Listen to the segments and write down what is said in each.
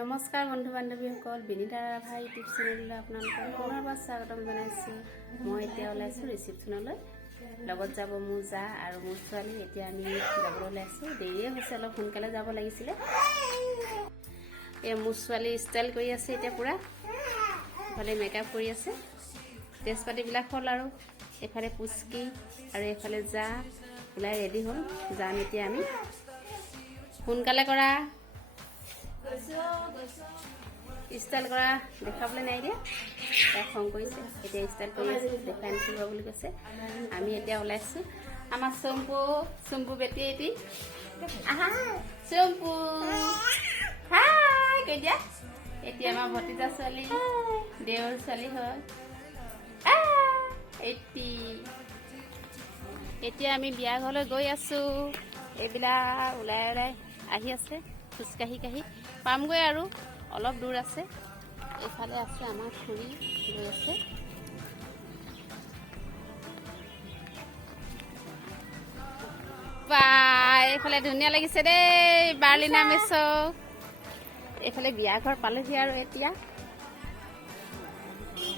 নমস্কাৰ বন্ধু বান্ধৱীসকল, বিনীতা ৰাভা ইউটিউব চেনেললৈ আপোনালোকক পুনৰবাৰ স্বাগতম জনাইছোঁ। মই এতিয়া ওলাইছোঁ ৰিচিপশ্যনলৈ। লগত যাব মোৰ জা আৰু মোৰ ছোৱালী। এতিয়া আমি যাবলৈ ওলাইছোঁ। দেৰিয়ে হৈছে, অলপ সোনকালে যাব লাগিছিলে। এই মোৰ ছোৱালী ষ্টাইল কৰি আছে এতিয়া পূৰা। এইফালে মেকআপ কৰি আছে, ড্ৰেছ পাতিবিলাক হ'ল আৰু এইফালে পুচকি আৰু এইফালে জা ওলাই ৰেডি হ'ল। যাম এতিয়া আমি। সোনকালে কৰা, ষ্টাইল কৰা দেখাবলৈ নাই দিয়া। তাই খং কৰিছে, এতিয়া ষ্টাইল কৰি আছে, দেখাই নিদিব বুলি কৈছে। আমি এতিয়া ওলাইছোঁ। আমাৰ চম্পু বেটি এটি আহা, চম্পু হাই কৈ দিয়া। এতিয়া আমাৰ ভতিজা ছোৱালী, দেওৰ ছোৱালী হয়। এতিয়া আমি বিয়া ঘৰলৈ গৈ আছোঁ। এইবিলাক ওলাই ওলাই আহি আছে, খোজকাঢ়ি পামগৈ আৰু অলপ দূৰ আছে। এইফালে আছে আমাৰ খুৰী গৈ আছে। বা এইফালে ধুনীয়া লাগিছে দেই, বাৰ্লিনা মেচক। এইফালে বিয়া ঘৰ পালোহি আৰু এতিয়া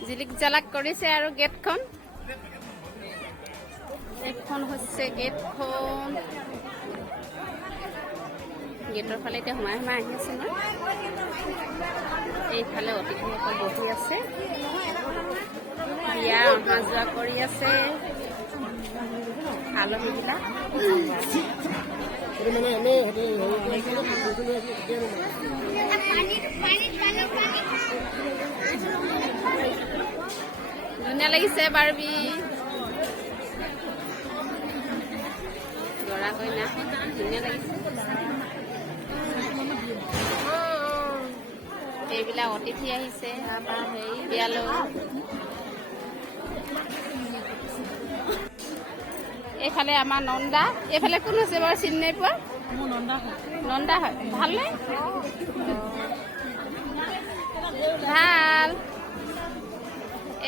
জিলিক জালাক কৰিছে আৰু গেটখন। এইখন হৈছে গেটখন। গেটৰ ফালে এতিয়া সোমাই আহি আছে ন। এইফালে অতিথিসকল বহি আছে, বিয়া অহা যোৱা কৰি আছে আলহীবিলাক। ধুনীয়া লাগিছে বাৰ্বি, দৰা কইনা ধুনীয়া লাগিছে। এইবিলাক অতিথি আহিছে বিয়ালৈ। এইফালে আমাৰ নন্দা। এইফালে কোন আছে বাৰু, চিনি নাই পোৱা? নন্দা হয়। ভালনে? ভাল।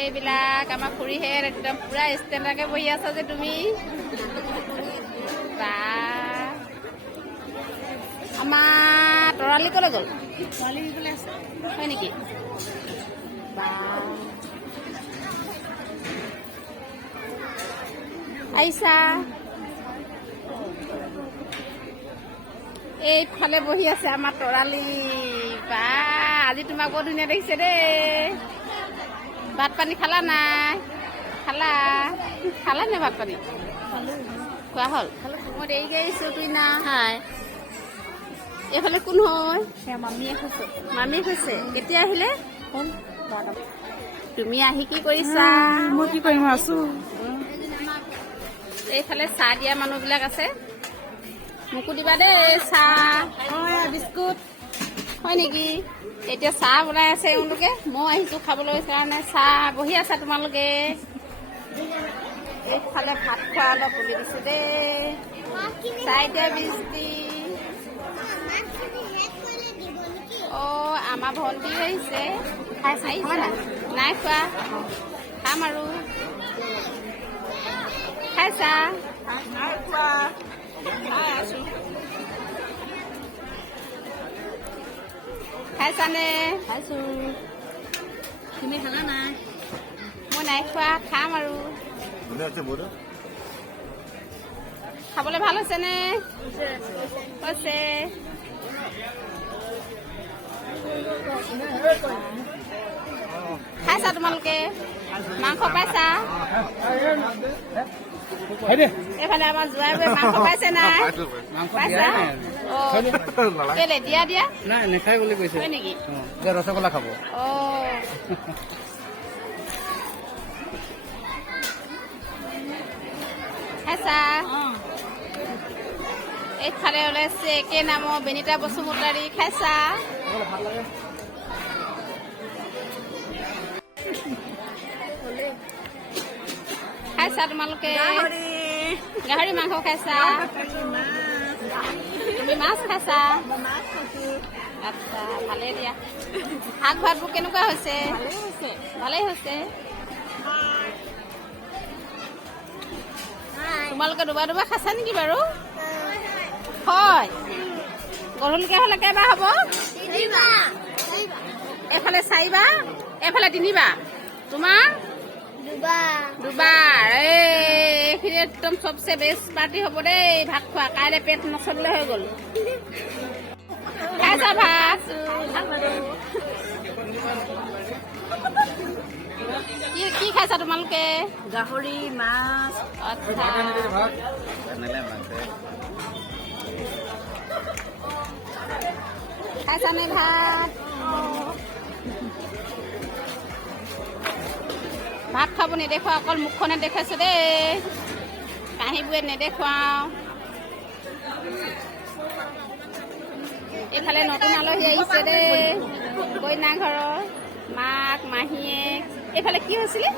এইবিলাক আমাৰ খুৰীহে একদম পুৰা ষ্টেণ্ডাৰ্ডকে বহি আছা যে তুমি। বা আমাৰ তৰালি ক'লৈ গ'ল? হয় নেকি? বা আহিছা। এইফালে বহি আছে আমাৰ তৰালি। বা আজি তোমাক বৰ ধুনীয়া দেখিছে দেই। ভাত পানী খালা নাই? খালা নে ভাত পানী? খোৱা হ'ল? মই দেৰিকৈ আহিছোঁ। তুই না হাই। এইফালে কোন হয়? মামীয়ে কৈছে। কেতিয়া আহিলে? তুমি আহি কি কৰিছা? মই কি কৰিম, আছো। এইফালে চাহ দিয়া মানুহবিলাক আছে, মোকো দিবা দেই চাহ। বিস্কুট হয় নেকি? এতিয়া চাহ বনাই আছে এওঁলোকে, মই আহিছোঁ খাবলৈ কাৰণে। চাহ বহি আছা তোমালোকে। এইফালে ভাত খোৱা অলপ বুলি দিছোঁ দেই। চাহ দিয়া বিস্কুট। অঁ, আমাৰ ভণ্টিও আহিছে। নাই খোৱা, খাম আৰু। খাইছা? খাইছানে? খাইছো। তুমি খালা নাই? মই নাই খোৱা, খাম আৰু। খাবলৈ ভাল হৈছেনে? হৈছে। খাইছা তোমালোকে? মাংস পাইছা? এইফালে আমাৰ জোৱাইবোৰে মাংস পাইছে নাই? পাইছা? কেলে দিয়া নাই, নেখাই বুলি কৈছে। হয় নেকি? ৰসগোল্লা খাব। খাইছা? এইফালে ওলাইছে একে নামৰ বেনিতা বসুমতাৰী। খাইছা? খাইছা তোমালোকে? গাহৰি মাংস খাইছা? তুমি মাছ খাইছা? আচ্ছা, ভালেই দিয়া। শাক ভাতবোৰ কেনেকুৱা হৈছে? ভালেই হৈছে। তোমালোকে দুবা খাইছা নেকি বাৰু? হয়। গধূলিকৈ হ'লে কেইবাৰ হ'ব? এইফালে 4বাৰ, এইফালে 3বাৰ। তোমাৰ দুবাৰ। এইখিনি একদম চবচে বেষ্ট পাৰ্টি হ'ব দেই ভাত খোৱা। কাইলৈ পেট নচলিলে হৈ গ'ল। খাইছা ভাত? কি খাইছা তোমালোকে? গাহৰি, মাছ। আচ্ছা, খাইছানে ভাত? ভাত খাব নেদেখুৱা, অকল মুখখনে দেখুৱাইছে দেই। কাঁহীবোৰে নেদেখুৱাওঁ। এইফালে নতুন আলহী আহিছে দেই, কইনা ঘৰৰ মাক মাহীয়েক। এইফালে কি হৈছিলে?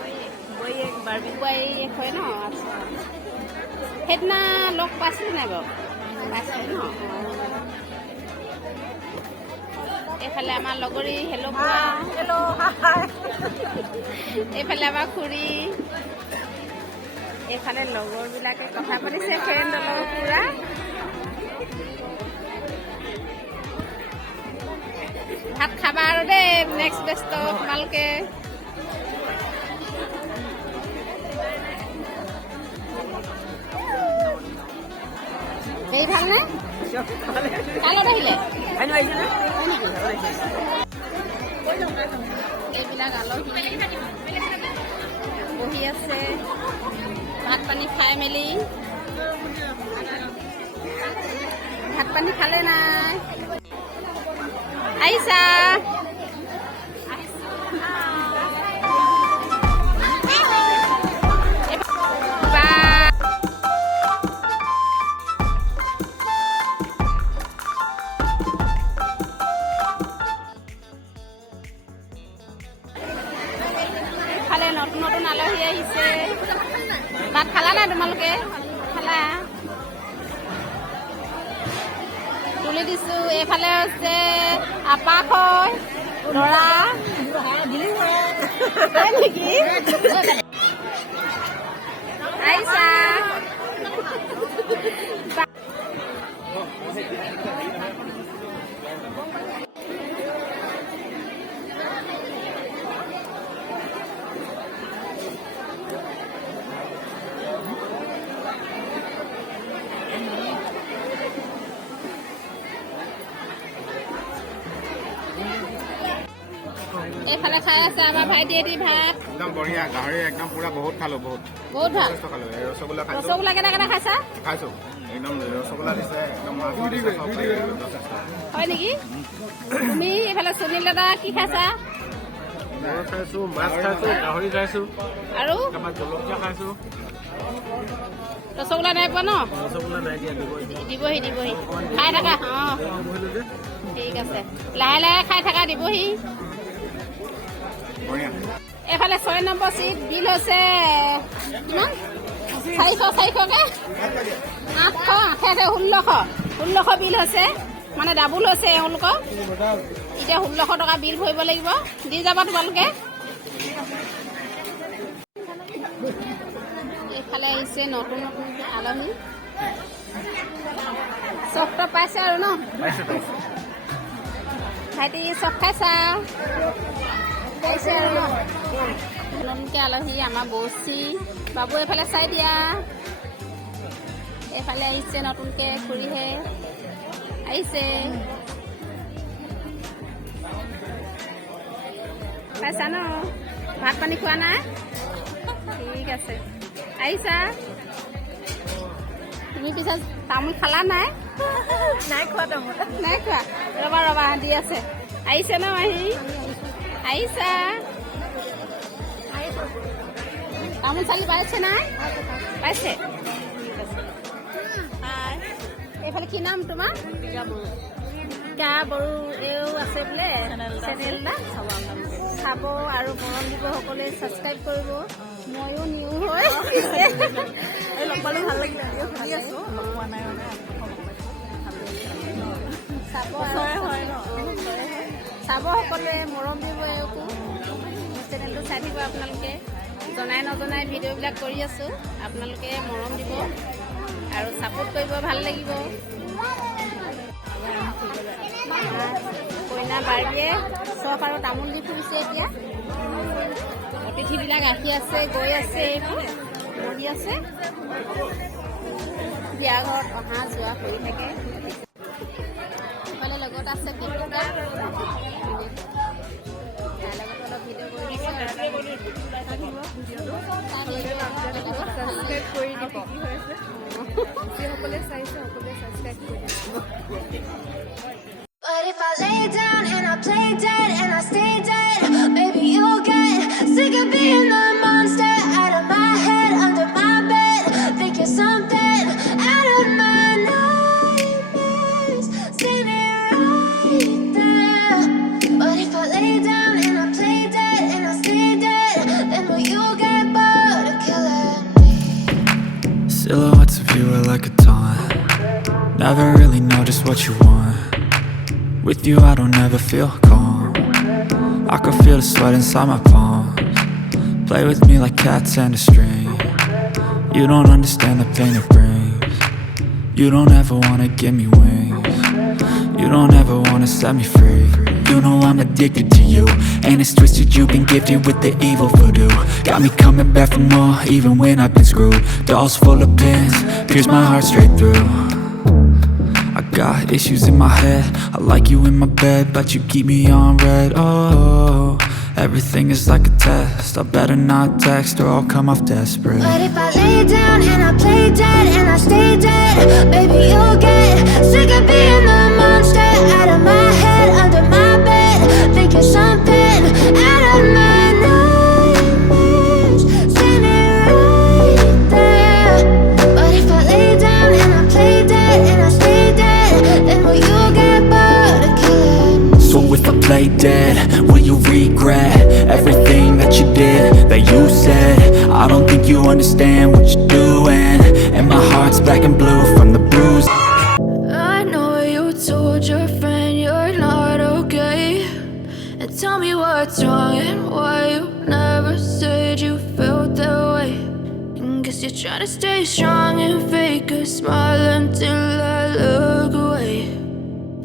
বোৱাৰীয়েক হয় ন? আচ্ছা, সেইদিনা লগ পাইছিলে নাই বাৰু? পাইছিলে ন? এইফালে আমাৰ লগৰী হেল্ল' কোৱা। এইফালে আমাৰ খুৰী। এইফালে লগৰবিলাকে কথা পাতিছে ফ্ৰেণ্ডৰ লগত পুৰা। ভাত খাবা আৰু দেই নেক্সট বেষ্ট তোমালোকে। এই ভালনে? কালত আহিলে? এইবিলাক আলহী বহি আছে ভাত পানী খাই মেলি। ভাত পানী খালে নাই? আহিছা? খালে নতুন নতুন আলহী আহিছে। ভাত খালা নাই তোমালোকে? খালা? তুলি দিছো। এইফালে হৈছে আপাখৈ ল'ৰা নেকি? আহিছা? এইফালে খাই আছে আমাৰ ভাইটিয়েদি ভাত। একদম বঢ়িয়া। গাহৰি একদম পুৰা বহুত খালো, বহুত ভাল। খালো। ৰসগোল্লা খাইছো। ৰসগোল্লা কেইটা খাইছা? খাইছো একদম ৰসগোল্লা দিছে একদম মাছ দিছে, চব খাই যথেষ্ট। হয় নেকি? তুমি এইফালে সুনীল দাদা কি খাইছা? খাইছো, মাছ খাইছো, গাহৰি খাইছো আৰু জলকীয়া খাইছো। ৰসগোল্লা নাই পোৱা ন? ৰসগোল্লা নাই দিয়া, দিবহি দিবহি। খাই থাকা। অঁ ঠিক আছে, লাহে লাহে খাই থাকা, দিবহি। এইফালে 6 নম্বৰ চিট বিল হৈছে কিমান? 400কে 800 1600 বিল হৈছে, মানে ডাবুল হৈছে এওঁলোকৰ। এতিয়া 1600 টকা বিল ভৰিব লাগিব। দি যাবা তোমালোকে। এইফালে আহিছে নতুন নতুন আলহী। চখটো পাইছে আৰু ন? ভাইটি চখ খাইছা? খাইছে আৰু ন? নতুনকৈ আলহী আমাৰ বৌচি বাবু। এইফালে চাই দিয়া। এইফালে আহিছে নতুনকৈ খুৰীহে আহিছে। পাইছা ন? ভাত পানী খোৱা নাই? ঠিক আছে, আহিছা? তুমি পিছত তামোল খালা নাই? নাই খোৱা তামোল। নাই খোৱা? ৰবা ৰবা, দি আছে। আহিছে ন আহি? আহিছা? তামোল চালি পাইছে নাই? পাইছে? এইফালে কি নাম তোমাৰ? কা বড়ো। এও আছে বোলে চেনেল এটা, চাব আৰু মৰম দিব সকলোৱে, ছাবস্ক্ৰাইব কৰিব। ময়ো নিউ হৈ লগ পালে ভাল লাগিলে। শুনি আছো, লগ পোৱা নাই মানে চাব চাব সকলোৱে, মৰম দিব এওঁকো। চেনেলটো চাই থাকিব আপোনালোকে। জনাই নজনাই ভিডিঅ'বিলাক কৰি আছোঁ, আপোনালোকে মৰম দিব আৰু ছাপোৰ্ট কৰিব, ভাল লাগিব। কইনা আমাৰ বাৰ্বিয়ে চপ আৰু তামোল দি ফুৰিছে এতিয়া অতিথিবিলাক আহি আছে গৈ আছে এইবোৰ বহি আছে বিয়া ঘৰত অহা যোৱা কৰি থাকে ইফালে লগত আছে দীপিকা তাৰ লগত অলপ ভিডিঅ' কৰি দিছে ছাবস্ক্ৰাইব কৰি দিব কি হৈ আছে যিসকলে চাইছে সকলোৱে ছাবস্ক্ৰাইব কৰি দিব But if I lay down and I play dead and I stay dead, maybe you'll get sick of being the monster out of my head, under my bed. Think you're something out of my nightmares, standing right there. But if I lay down and I play dead and I stay dead, then will you get bored of killing me? Silhouettes of you are like a taunt. Never really know just what you want. With you I don't ever feel calm. I can feel the sweat inside my palms. Play with me like cats and a string. You don't understand the pain it brings. You don't ever wanna give me wings. You don't ever wanna set me free. You know I'm addicted to you, and it's twisted, you've been gifted with the evil voodoo. Got me coming back for more, even when I've been screwed. Dolls full of pins, pierce my heart straight through. I got issues in my head, I like you in my bed, but you keep me on red. Oh, everything is like a test, I better not text or I'll come off desperate. But if I lay down and I play dead and I stay dead, baby you'll get sick of being the monster out of my head, under my bed. Think you're something out of my nightmares, standing right there. But if I lay down and I play dead and I stay dead, then will you get bored of killing me? So if I play dead, will you regret everything that you did, that you said? I don't think you understand what you're doing, and my heart's black and blue from the bruise. I know you told your friend you're not okay, and tell me what's wrong and why you never said you felt that way. And guess you're trying to stay strong and fake a smile until I look away.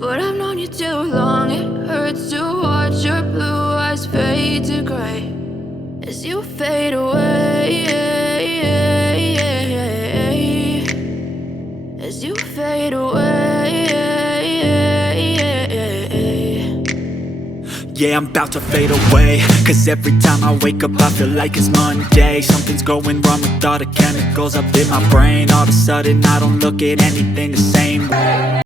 But I've known you too long, it hurts to watch your blue eyes fade to gray as you fade away, as you fade away. Yeah, I'm about to fade away, cause every time I wake up I feel like it's Monday. Something's going wrong with all the chemicals up in my brain. All of a sudden I don't look at anything the same way.